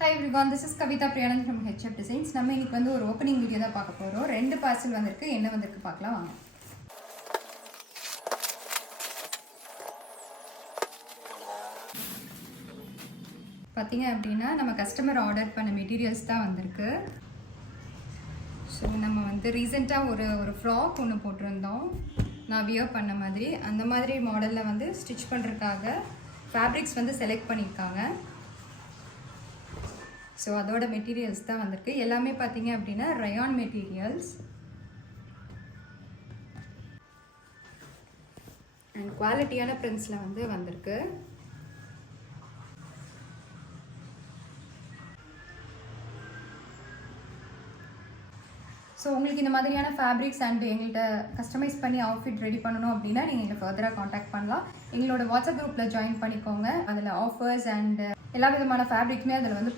Hi everyone, this is Kavita Priyanand from HF Designs. நம்ம இன்னைக்கு வந்து ஒரு ஓப்பனிங் வீடியோ தான் பார்க்க போறோம். ரெண்டு பார்சல் வந்திருக்கு. என்ன வந்திருக்கு பார்க்கலாம் வாங்க. பாத்தீங்க அப்படின்னா நம்ம கஸ்டமர் ஆர்டர் பண்ண மெட்டீரியல்ஸ் தான் வந்திருக்கு. ஸோ நம்ம வந்து ரீசெண்டாக ஒரு ஃப்ராக் ஒன்று போட்டிருந்தோம், நான் வியர் பண்ண மாதிரி. அந்த மாதிரி மாடலில் வந்து ஸ்டிச் பண்ணுறதுக்காக ஃபேப்ரிக்ஸ் வந்து செலக்ட் பண்ணியிருக்காங்க. ஸோ அதோட மெட்டீரியல்ஸ் தான் வந்திருக்கு. எல்லாமே பார்த்தீங்க அப்படின்னா ரயான் மெட்டீரியல்ஸ் அண்ட் குவாலிட்டியான பிரிண்ட்ஸில் வந்து வந்திருக்கு. ஸோ உங்களுக்கு இந்த மாதிரியான ஃபேப்ரிக்ஸ் அண்ட் எங்கள்கிட்ட கஸ்டமைஸ் பண்ணி அவுட்ஃபிட் ரெடி பண்ணணும் அப்படின்னா நீங்கள் எங்களை ஃபர்தராக காண்டாக்ட் பண்ணலாம். எங்களோட வாட்ஸ்அப் குரூப்பில் ஜாயின் பண்ணிக்கோங்க. அதில் ஆஃபர்ஸ் அண்ட் எல்லா விதமான ஃபேப்ரிக்குமே அதில் வந்து